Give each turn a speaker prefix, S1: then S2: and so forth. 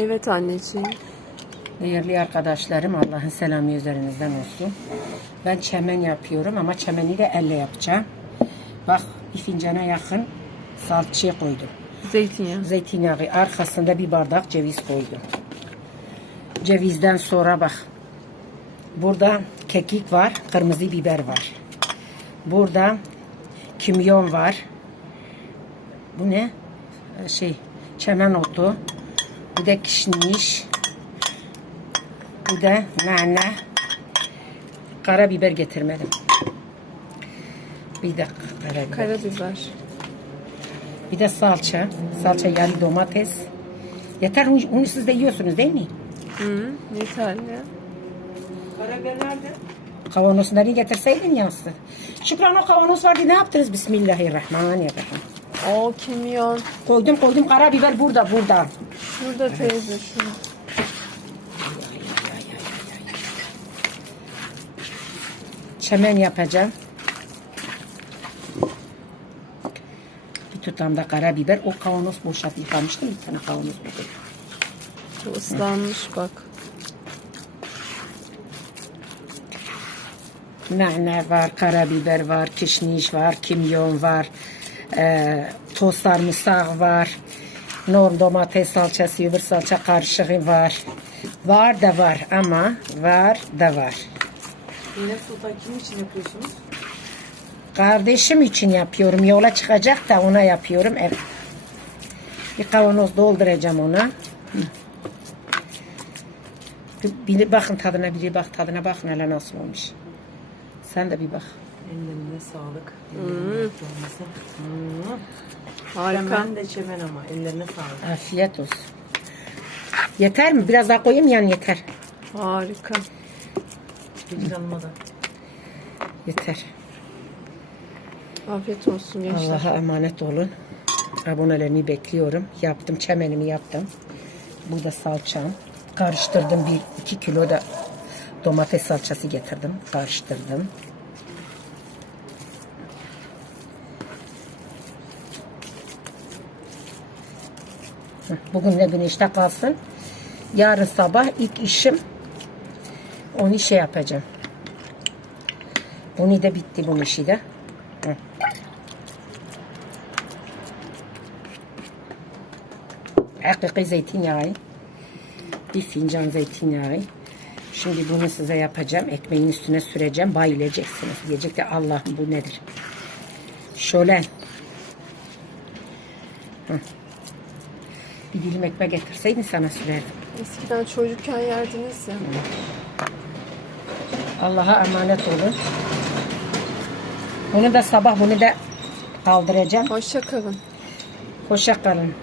S1: Evet anneciğim.
S2: Değerli arkadaşlarım Allah'ın selamı üzerinizden olsun. Ben çemen yapıyorum ama çemeni de elle yapacağım. Bak bir fincana yakın salçayı koydum.
S1: Zeytinyağı.
S2: Zeytinyağı arkasında bir bardak ceviz koydum. Cevizden sonra bak. Burada kekik var, kırmızı biber var. Burada kimyon var. Bu ne? Şey, çemen otu. Bu da kişniş. Bu da nane. Karabiber getirmedim. Bir dakika karabiber.
S1: Karabiber.
S2: Bir de salça. Salça yani domates. Yeter onu, siz de yiyorsunuz değil mi?
S1: Hı, yeterli.
S2: Karabiber nerede? Kavanozları getirseydin yazsın. Şükran o kavanoz vardı ne yaptınız? Bismillahirrahmanirrahim.
S1: O kimyon.
S2: Koydum koydum karabiber burada burada.
S1: Şurada teyze şurada.
S2: Çemen yapacağım. Bir tutam da karabiber. O kavanoz boşalt yıkamıştım. Bir tane kavanoz burada.
S1: Şu ıslanmış bak.
S2: Nane var, karabiber var, kişniş var, kimyon var, e, toz sarımsak var, norm domates salçası, öbür salça karışığı var. Var da var ama var da var.
S3: Yine sultan kim için yapıyorsunuz?
S2: Kardeşim için yapıyorum. Yola çıkacak da ona yapıyorum. Evet. Bir kavanoz dolduracağım ona. Bir, bir bakın tadına, biri bak tadına bakın hele nasıl olmuş. Sen de bir bak.
S3: Ellerine sağlık. Ellerine olmasın.
S1: Harika.
S3: Çemen de çemen ama ellerine sağlık.
S2: Afiyet olsun. Yeter mi? Biraz daha koyayım yani yeter.
S1: Harika.
S3: Gülcan Hanım'a da.
S2: Yeter.
S1: Afiyet olsun gençler.
S2: Allah'a emanet olun. Abonelerini bekliyorum. Yaptım, çemenimi yaptım. Bu da salçam. Karıştırdım bir iki kilo da domates salçası getirdim. Karıştırdım. Hı, Bugün de güneşte kalsın. Yarın sabah ilk işim onu şey yapacağım. Bunu da bitti bunun işi de. Hı. Hakiki zeytinyağı. Bir fincan zeytinyağı. Şimdi bunu size yapacağım. Ekmeğin üstüne süreceğim. Bayılacaksınız. Diyecek de Allah'ım bu nedir? Şölen. Hı. Bir dilim ekmek getirseydin sana sürerdim.
S1: Eskiden çocukken yerdiniz ya.
S2: Allah'a emanet olun. Bunu da sabah bunu da kaldıracağım.
S1: Hoşça kalın.
S2: Hoşça kalın.